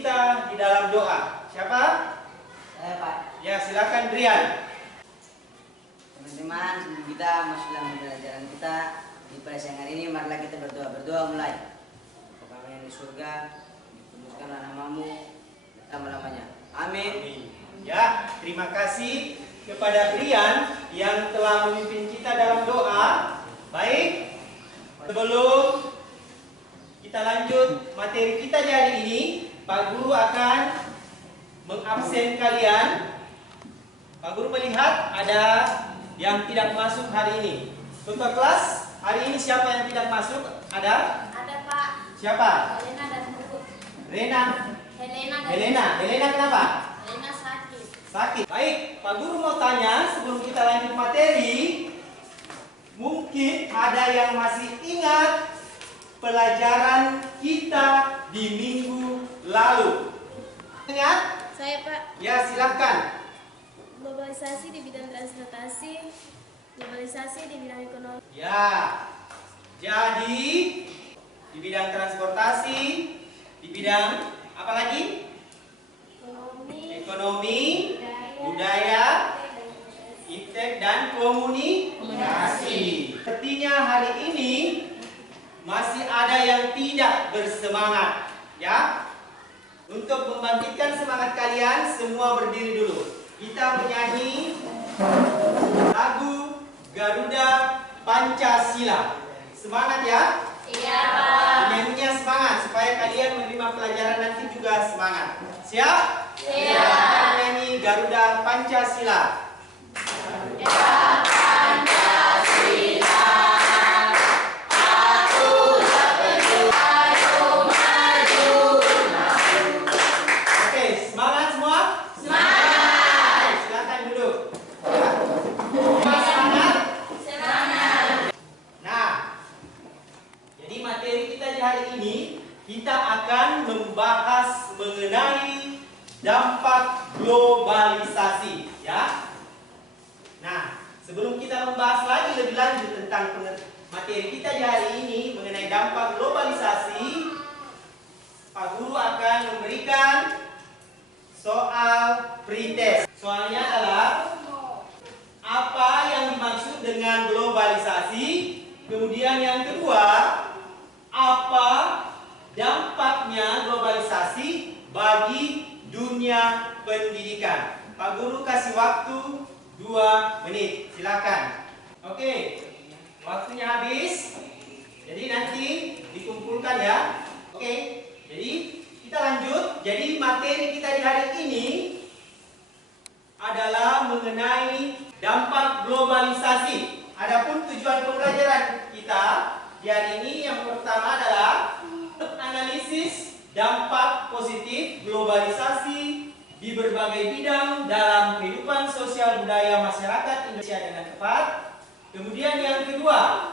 kita di dalam doa. Siapa? Saya, Pak. Ya, silakan Brian. Teman-teman, sebelum kita masuk dalam pembelajaran kita di pada siang hari ini, marilah kita berdoa. Berdoa mulai. Bapa kami yang di surga, dikuduskanlah namamu, selama-lamanya. Amin. Ya, terima kasih kepada Brian yang telah memimpin kita dalam doa. Baik, sebelum kita lanjut materi kita di hari ini, Pak Guru akan mengabsen kalian. Pak Guru melihat ada yang tidak masuk hari ini. Ketua kelas, hari ini siapa yang tidak masuk? Ada? Ada, Pak. Siapa? Helena dan Puput. Helena kenapa? Helena sakit. Sakit. Baik, Pak Guru mau tanya sebelum kita lanjut materi, mungkin ada yang masih ingat pelajaran kita di minggu lalu. Ingat? Saya, Pak. Ya, silakan. Globalisasi di bidang transportasi, globalisasi di bidang ekonomi. Ya. Jadi di bidang transportasi, di bidang apa lagi? Ekonomi, budaya, iptek dan komunikasi. Sepertinya hari ini masih ada yang tidak bersemangat, ya. Untuk membangkitkan semangat kalian, semua berdiri dulu. Kita menyanyi lagu Garuda Pancasila. Semangat ya? Iya, Pak. Menyanyinya semangat supaya kalian menerima pelajaran nanti juga semangat. Siap? Siap. Kita menyanyi Garuda Pancasila. Oke, semangat semua? Semangat. Silakan duduk. Ya. Semangat? Semangat. Nah, jadi materi kita di hari ini, kita akan membahas mengenai dampak globalisasi, ya. Nah, sebelum kita membahas lagi lebih lanjut tentang materi kita di hari ini mengenai dampak globalisasi, Pak Guru akan memberikan soal pretest. Soalnya adalah apa yang dimaksud dengan globalisasi. Kemudian yang kedua, apa dampaknya globalisasi bagi dunia pendidikan. Pak Guru kasih waktu 2 menit. Silakan. Oke, waktunya habis. Jadi nanti dikumpulkan ya. Oke, jadi kita lanjut. Jadi materi kita di hari ini adalah mengenai dampak globalisasi. Adapun tujuan pembelajaran kita di hari ini yang pertama adalah analisis dampak positif globalisasi di berbagai bidang dalam kehidupan sosial budaya masyarakat Indonesia dengan tepat. Kemudian yang kedua,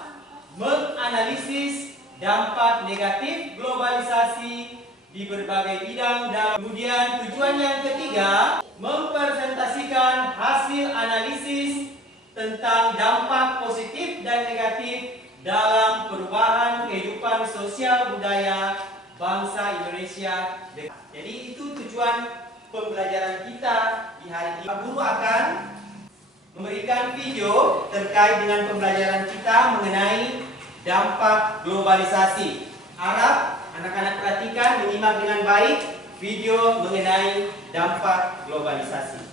menganalisis dampak negatif globalisasi di berbagai bidang dalam. Kemudian tujuan yang ketiga, mempresentasikan hasil analisis tentang dampak positif dan negatif dalam perubahan kehidupan sosial budaya bangsa Indonesia. Jadi itu tujuan pembelajaran kita di hari ini. Pak Guru akan memberikan video terkait dengan pembelajaran kita mengenai dampak globalisasi. Harap anak-anak perhatikan, menyimak dengan baik video mengenai dampak globalisasi.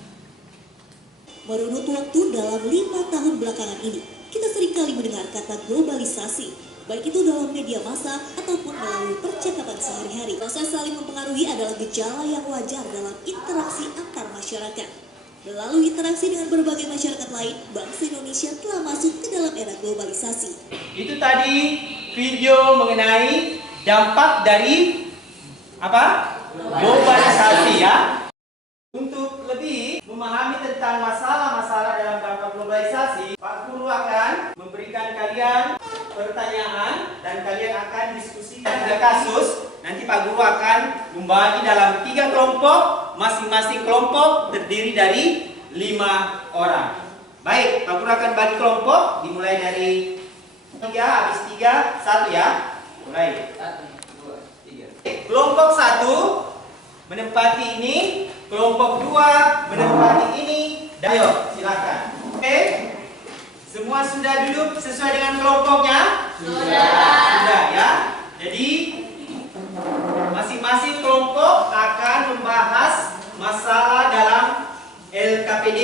Merunut waktu dalam 5 tahun belakangan ini, kita seringkali mendengar kata globalisasi, baik itu dalam media massa ataupun melalui percakapan sehari-hari. Proses saling mempengaruhi adalah gejala yang wajar dalam interaksi antar masyarakat. Melalui interaksi dengan berbagai masyarakat lain, bangsa Indonesia telah masuk ke dalam era globalisasi. Itu tadi video mengenai dampak dari apa? Globalisasi ya. Untuk lebih memahami tentang masalah-masalah dalam dampak globalisasi, Pak Guru akan memberikan kalian pertanyaan dan kalian akan diskusikan 3 kasus. Nanti Pak Guru akan membagi dalam 3 kelompok, masing-masing kelompok terdiri dari 5 orang. Baik, Pak Guru akan bagi kelompok dimulai dari 3, habis 3, 1 ya. Mulai. 1, 2, 3. Kelompok 1 menempati ini, kelompok 2 menempati ini. Ayo, silakan. Oke. Semua sudah duduk sesuai dengan kelompoknya? Sudah ya. Jadi masing-masing kelompok akan membahas masalah dalam LKPD.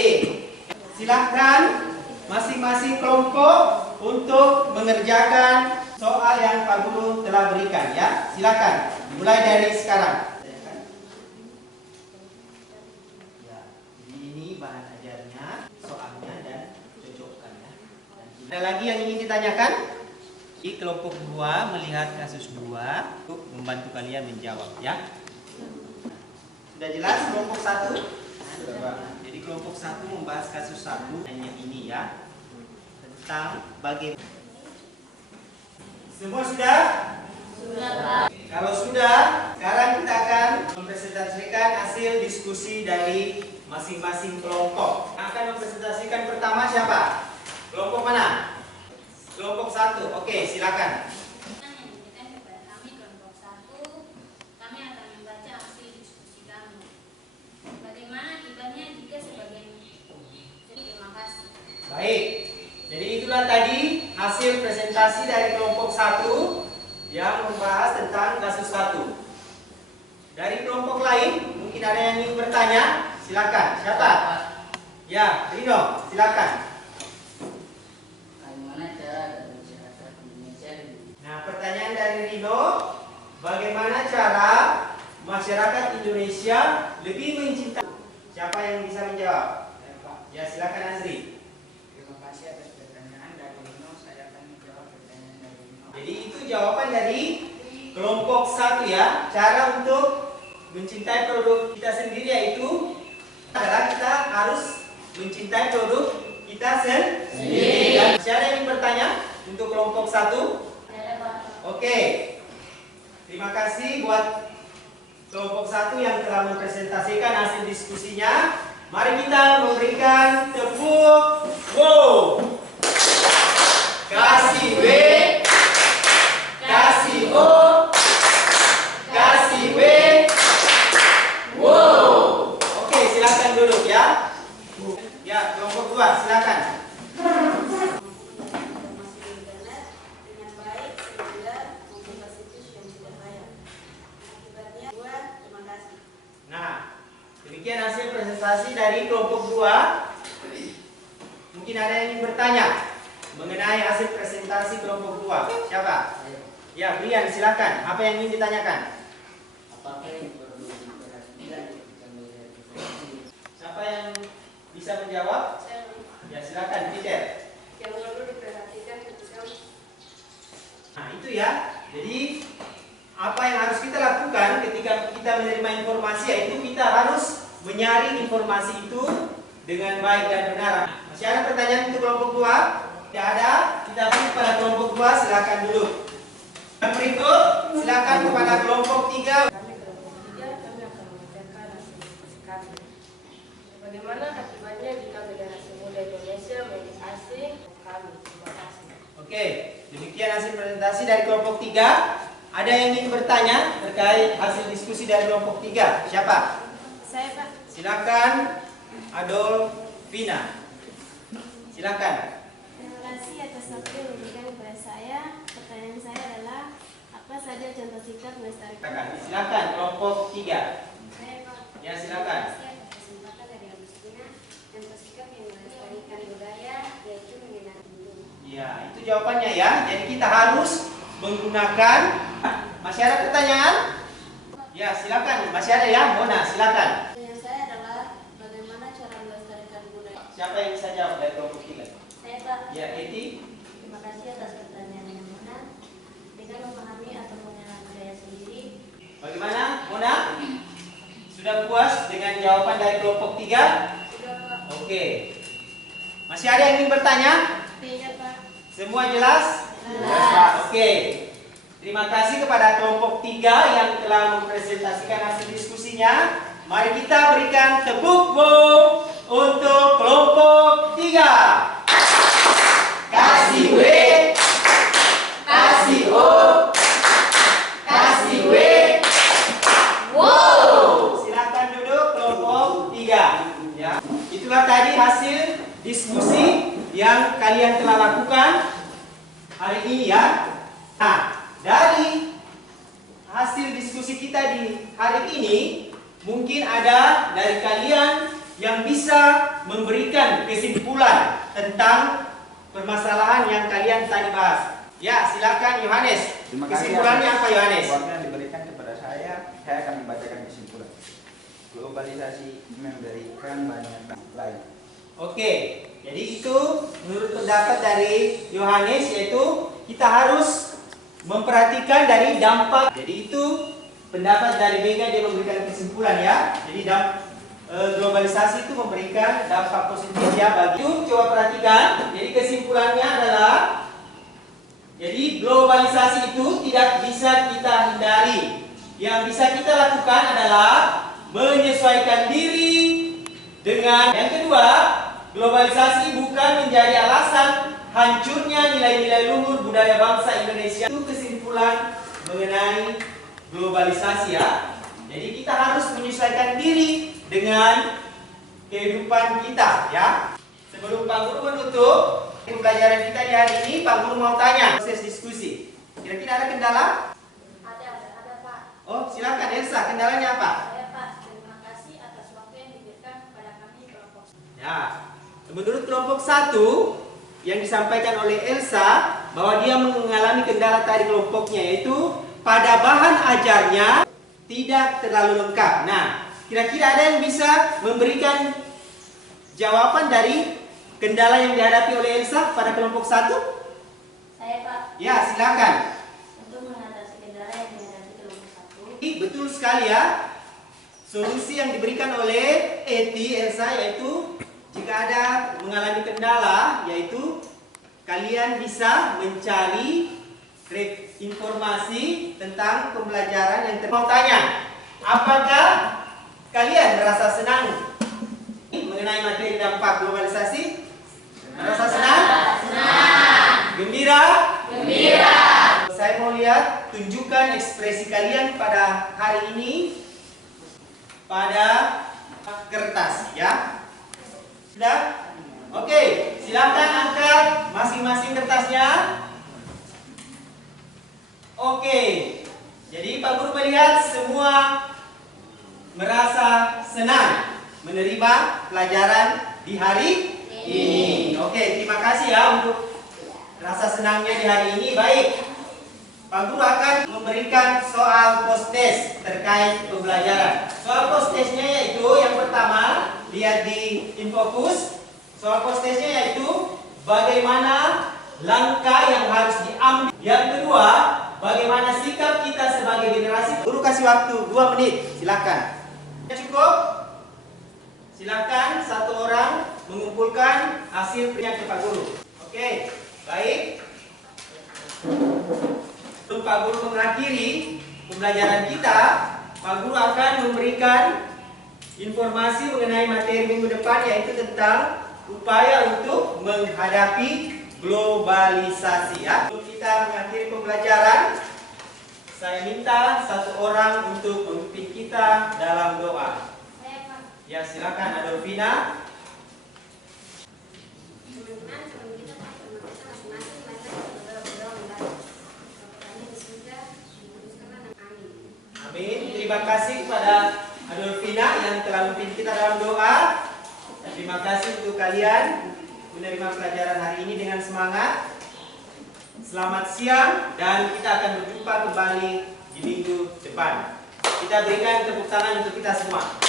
Silakan masing-masing kelompok untuk mengerjakan soal yang Pak Guru telah berikan ya. Silakan mulai dari sekarang. Ya, jadi ini bahan ajarnya, soalnya dan cocokkan ya. Ada lagi yang ingin ditanyakan? Di kelompok 2 melihat kasus 2 untuk membantu kalian menjawab ya. Sudah jelas kelompok 1? Jadi kelompok 1 membahas kasus 1 hanya ini ya. Tentang bagaimana. Semua sudah? Sudah. Kalau sudah, sekarang kita akan mempresentasikan hasil diskusi dari masing-masing kelompok. Yang akan mempresentasikan pertama siapa? Kelompok mana? Kelompok 1. Oke, silakan. Yang diberikan kepada kami kelompok 1, kami akan membaca hasil diskusi kami. Bagaimana akibatnya jika sebagian? Terima kasih. Baik. Jadi itulah tadi hasil presentasi dari kelompok 1 yang membahas tentang kasus 1. Dari kelompok lain, mungkin ada yang ingin bertanya? Silakan. Siapa? Ya, Rino, silakan. Bagaimana cara masyarakat Indonesia? Nah, pertanyaan dari Rino, bagaimana cara masyarakat Indonesia lebih mencintai? Siapa yang bisa menjawab? Ya, silakan Azri. Terima kasih atas pertanyaan dari Rino. Saya akan menjawab pertanyaan dari Rino. Jadi itu jawaban dari kelompok 1 ya. Cara untuk mencintai produk kita sendiri yaitu adalah kita harus mencintai produk kita sendiri. Dan siapa yang ingin bertanya untuk kelompok 1? Oke. Terima kasih buat kelompok 1 yang telah mempresentasikan hasil diskusinya. Mari kita memberikan tepuk wow. Kasih W, kasih O, kasih W. Wow. Oke, silakan duduk ya. Ya, kelompok 2 silakan. Informasi di internet dengan baik sehingga membuka situs yang tidak layak. Akibatnya 2, terima kasih. Nah, demikian hasil presentasi dari kelompok 2. Mungkin ada yang ingin bertanya mengenai hasil presentasi kelompok 2. Siapa? Ya, Brian, silakan. Apa yang ingin ditanyakan? Apakah yang perlu diperhatikan ketika melihat informasi? Siapa yang bisa menjawab? Ya, silakan, Peter. Yang perlu diperhatikan ketika Nah, itu ya. Jadi, apa yang harus kita lakukan ketika kita menerima informasi yaitu kita harus menyaring informasi itu dengan baik dan benar. Masih ada pertanyaan untuk kelompok 2? Tidak ada? Kita beri kepada kelompok 2, silakan duduk. Yang berikut, silakan kepada kelompok 3. kami kelompok 3, kami akan membacakan hasil diskusi kami. Bagaimana akibatnya jika Federasi Muda Indonesia milik asing kami? Terima kasih. Oke, demikian hasil presentasi dari kelompok 3. Ada yang ingin bertanya terkait hasil diskusi dari kelompok 3? Siapa? Saya Pak. Silakan, Adolfina. Silakan. Terima kasih atas waktu yang diberikan kepada saya. Pertanyaan saya adalah apa saja contoh sikap melestarikan? Silakan, kelompok 3. Saya Pak. Ya, silakan. Kesempatan dari Agustina dan bersikap yang melestarikan budaya yaitu mengenal dulu. Ya, itu jawabannya ya. Jadi kita harus menggunakan. Masih ada pertanyaan? Ya, silakan. Masih ada ya, Mona, silakan. Pertanyaan saya adalah bagaimana cara melestarikan budaya? Siapa yang bisa jawab dari kelompok 3? Saya Pak. Ya, Eti. Terima kasih atas pertanyaan yang benar. Dengan memahami atau mengenal budaya sendiri, Bagaimana, Mona? Sudah puas dengan jawaban dari kelompok 3? sudah Pak. Oke. Masih ada yang ingin bertanya? Tidak Pak. Semua jelas? Jelas. Oke. Terima kasih kepada kelompok 3 yang telah mempresentasikan hasil diskusinya. Mari kita berikan tepuk wow untuk kelompok 3. Kasih W, kasih O, kasih W. Wow. yang kalian telah lakukan hari ini ya. Nah, dari hasil diskusi kita di hari ini, mungkin ada dari kalian yang bisa memberikan kesimpulan tentang permasalahan yang kalian tadi bahas. Ya, silakan Yohanes. Terima kasih. Kesimpulannya apa Yohanes? Yang diberikan kepada saya akan membacakan kesimpulan. Globalisasi memberikan banyak dampak lain. Oke, jadi itu menurut pendapat dari Yohanes, yaitu kita harus memperhatikan dari dampak. Jadi itu pendapat dari Vega, dia memberikan kesimpulan ya. Jadi globalisasi itu memberikan dampak positif ya bagi itu. Coba perhatikan. Jadi kesimpulannya adalah, jadi globalisasi itu tidak bisa kita hindari. Yang bisa kita lakukan adalah menyesuaikan diri dengan. Yang kedua, globalisasi bukan menjadi alasan hancurnya nilai-nilai luhur budaya bangsa Indonesia. Itu kesimpulan mengenai globalisasi ya. Jadi kita harus menyesuaikan diri dengan kehidupan kita ya. Sebelum Pak Guru menutup pembelajaran kita di hari ini, Pak Guru mau tanya proses diskusi. Kira-kira ada kendala? Ada Pak. Oh, silakan Elsa, kendalanya apa? Saya Pak, terima kasih atas waktu yang diberikan kepada kami kelompok. Ya, menurut kelompok 1 yang disampaikan oleh Elsa bahwa dia mengalami kendala tadi kelompoknya, yaitu pada bahan ajarnya tidak terlalu lengkap. Nah, kira-kira ada yang bisa memberikan jawaban dari kendala yang dihadapi oleh Elsa pada kelompok 1? Saya Pak, Ya, silakan. untuk mengatasi kendala yang dihadapi kelompok 1. Betul sekali ya. Solusi yang diberikan oleh Eti Elsa yaitu jika ada mengalami kendala, yaitu kalian bisa mencari informasi tentang pembelajaran yang mau tanya. Apakah kalian merasa senang mengenai materi dampak globalisasi? Merasa senang? Senang. Gembira? Gembira. Saya mau lihat tunjukkan ekspresi kalian pada hari ini pada kertas ya. Sudah? Oke, silakan angkat masing-masing kertasnya. Oke. Jadi Pak Guru melihat semua merasa senang menerima pelajaran di hari ini. Oke, terima kasih ya untuk rasa senangnya di hari ini. Baik. Pak Guru akan memberikan soal post-test terkait pembelajaran. Soal post-testnya yaitu yang pertama, lihat di Infocus. Soal post-testnya yaitu bagaimana langkah yang harus diambil. Yang kedua, bagaimana sikap kita sebagai generasi. Guru kasih waktu 2 menit, silakan. Cukup? Silakan satu orang mengumpulkan hasil penilaian ke Pak Guru. Oke, baik. Sebelum Pak Guru mengakhiri pembelajaran kita, Pak Guru akan memberikan informasi mengenai materi minggu depan, yaitu tentang upaya untuk menghadapi globalisasi ya. Untuk kita mengakhiri pembelajaran, saya minta satu orang untuk memimpin kita dalam doa. Saya Pak. Ya, silakan Adolfina. Teman-teman, sebelum kita masing-masing, mari kita berdoa membaca. Kami di surga, dikuduskanlah nama amin. Amin. Terima kasih kepada Adolfina yang telah memimpin kita dalam doa. Dan terima kasih untuk kalian menerima pelajaran hari ini dengan semangat. Selamat siang dan kita akan berjumpa kembali di minggu depan. Kita berikan tepuk tangan untuk kita semua.